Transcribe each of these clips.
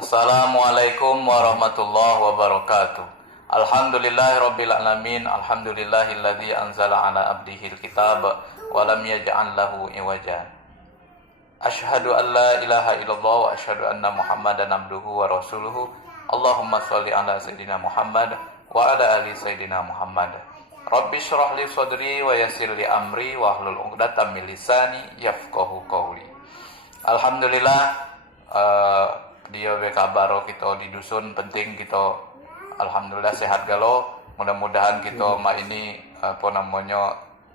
Assalamualaikum warahmatullahi wabarakatuh. Alhamdulillahirabbil alamin. Alhamdulillahilladzi anzala ala abdihil kitab wa lam yaj'al lahu iwaja. Asyhadu an la ilaha illallah wa asyhadu anna Muhammadan abduhu wa rasuluhu. Allahumma shalli ala sayidina Muhammad wa ala ali sayidina Muhammad. Rabbi shrah li sadri wa yassir li amri wa hlul 'uqdatam min lisani yafqahu qawli. Alhamdulillah, dia bekabaro kita di dusun penting kita alhamdulillah sehat galo. Mudah-mudahan kita ini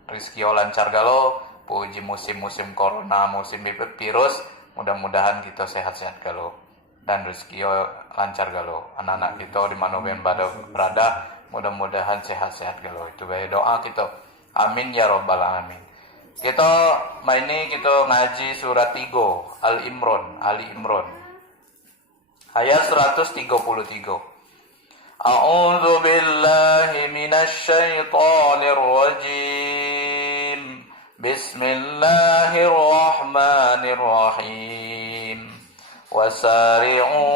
rezeki lancar galo. Puji musim-musim corona, musim virus, mudah-mudahan kita sehat-sehat galo dan rezeki lancar galo. Anak-anak kita di mana berada, mudah-mudahan sehat-sehat galo. Itu bae doa kita. Amin ya rabbal alamin. Kita ngaji surat 3 Ali Imran ayat 133. A'udzu billahi minasy syaithanir rajim. Bismillahirrahmanirrahim. Wasari'u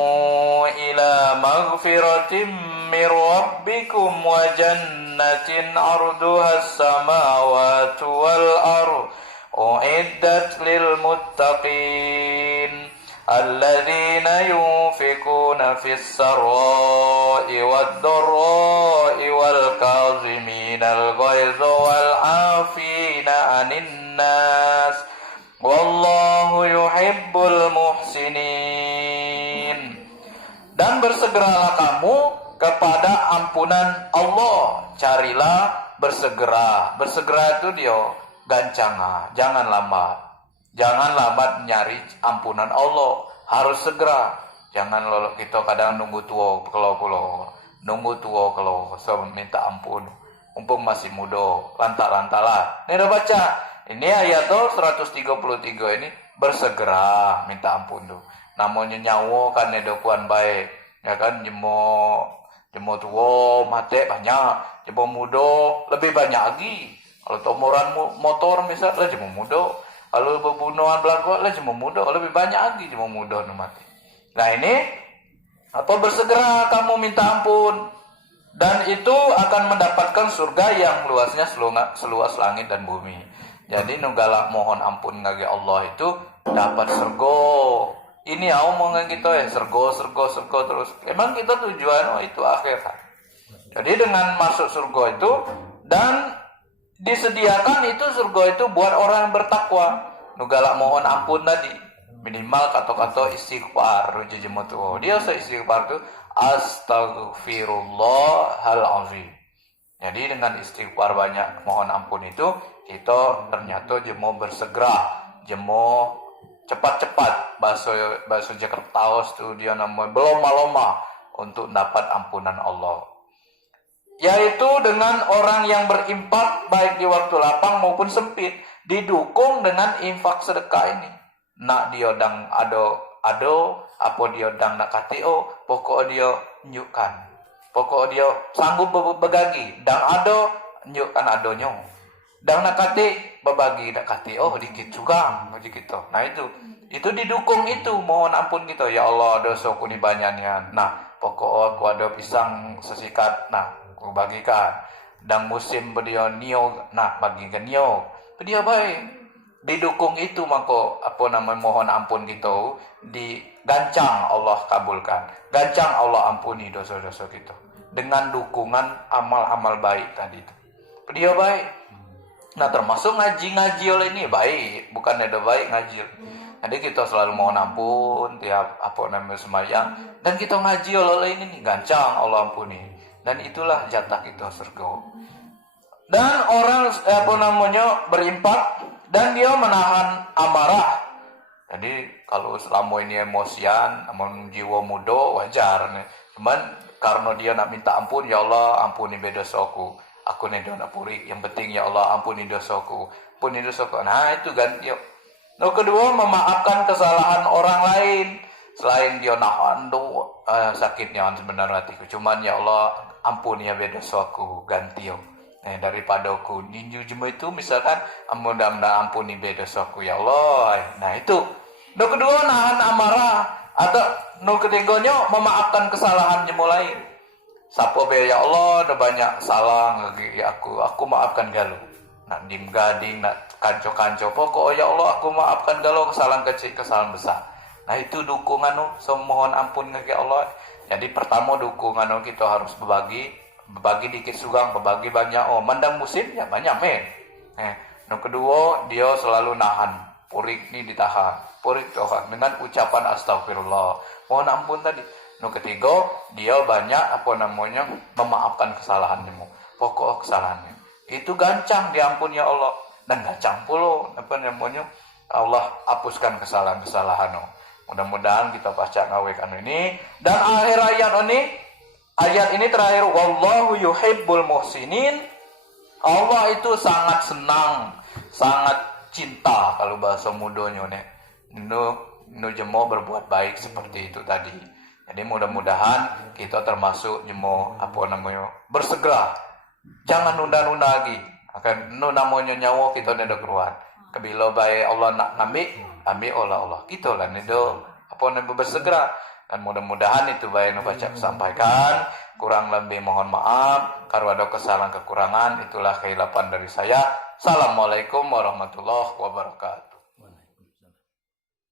ila maghfiratin mir rabbikum wa jannatin 'arduhas samawati wal ardh u'iddat lil muttaqin alladzina yunfikuna fis sarra'i wad dharra'i wal kaziminal ghaiza wal 'afina 'anil nas wallahu yuhibbul muhsinin. Dan bersegeralah kamu kepada ampunan Allah. Carilah bersegera. Bersegera itu dia gancang, jangan lambat. Jangan lambat nyari ampunan Allah. Harus segera. Jangan kita kadang nunggu tua kalau nunggu tua kalau minta ampun. Mumpung masih muda, lantak-lantalah. Ini udah baca. Ini ayat 133 ini bersegera minta ampun tuh. Namanya nyawa kan dokuan baik. Ya kan jemo tua mate banyak, jemo muda lebih banyak lagi. Kalau tomoran motor misalnya jemo muda, kalau pembunuhan belangko lah jemo muda, lebih banyak lagi jemo muda nu mati. Nah ini bersegera kamu minta ampun dan itu akan mendapatkan surga yang luasnya seluas langit dan bumi. Jadi nunggalak mohon ampun ngage Allah itu dapat surga. Ini omongan kita surga terus. Emang kita tujuan itu akhirat. Jadi dengan masuk surga itu dan disediakan itu surga itu buat orang yang bertakwa. Nunggalak mohon ampun tadi. Minimal kata-kata istighfar. Dia istighfar itu astaghfirullahal azim. Jadi dengan istighfar banyak mohon ampun itu kita ternyata jemo bersegera, jemo cepat-cepat bahasa Jakarta itu dia namanya beloma-loma untuk dapat ampunan Allah. Yaitu dengan orang yang berimpak baik di waktu lapang maupun sempit didukung dengan infak sedekah ini. Nak dia dang ado apa dia dang nak katio pokok dia nyukan. Pokok dia sanggup berbagi dan ado nyukan adonyo. Dan nak kati berbagi nak kati dikit juga gitu. Nah itu didukung itu mohon ampun kita. Ya Allah dosaku ni banyaknya. Nah pokok aku ada pisang sesikat. Nah aku bagikan. Dan musim bedia nio. Nah bagikan nio. Dia baik. Didukung itu maka mohon ampun kita digancang Allah kabulkan. Gancang Allah ampuni dosa-dosa kita. Dengan dukungan amal-amal baik tadi itu. Dia baik. Nah termasuk ngaji oleh ini baik, bukan ada baik ngaji. Jadi kita selalu mohon ampun tiap sembahyang dan kita ngaji oleh ini nih gancang Allah ampuni. Dan itulah jatah kita surga. Dan orang berimpak dan dia menahan amarah. Jadi kalau selama ini emosian, namun jiwa muda wajar nih. Cuman karena dia nak minta ampun, ya Allah ampuni dosaku. Aku ni dah nak puri. Yang penting ya Allah ampuni dosaku. Ampuni dosaku. Nah itu kan. Yang kedua memaafkan kesalahan orang lain. Selain dia nahan sakitnya sebenarnya hatiku. Cuman ya Allah ampuni ya dosaku. Ganti daripada aku ninju jema itu misalkan mudah-mudahan ampuni dosaku ya Allah. Nah itu. Yang kedua nahan amarah. Atau nu ketiganya memaafkan kesalahan mulai. Sapo be ya Allah ada banyak salah lagi aku maafkan galau. Nak dim gading nak kanco-kanco pokok ya Allah aku maafkan galau kesalahan kecil kesalahan besar. Nah itu dukungan nu so mohon ampun ke Allah. Jadi pertama dukungan nu kita harus berbagi dikit sugang berbagi banyak mandang musim ya banyak men. Nu kedua dia selalu nahan purik ini ditahan purik tohan dengan ucapan astagfirullah mohon ampun tadi. Nu ketiga dia banyak memaafkan kesalahannya pokok kesalahannya itu gancang diampuni ya Allah dan gancang pula Allah hapuskan kesalahan-kesalahan. Mudah-mudahan kita baca ngawekan ini dan akhir ayat ini terakhir wallahu yuhibbul muhsinin. Allah itu sangat senang, sangat cinta kalau bahasa mudanya nu jemo berbuat baik seperti itu tadi. Jadi mudah-mudahan kita termasuk jemo bersegera. Jangan nunda-nunda lagi. Akan nu namanya nyawa kita ndak keruan. Kebila baik Allah nak ambil oleh Allah. Kita lah nido bersegera. Dan mudah-mudahan itu baik nu baca sampaikan. Kurang lebih mohon maaf. Kalau ada kesalahan kekurangan itulah kehilapan dari saya. Assalamualaikum warahmatullahi wabarakatuh.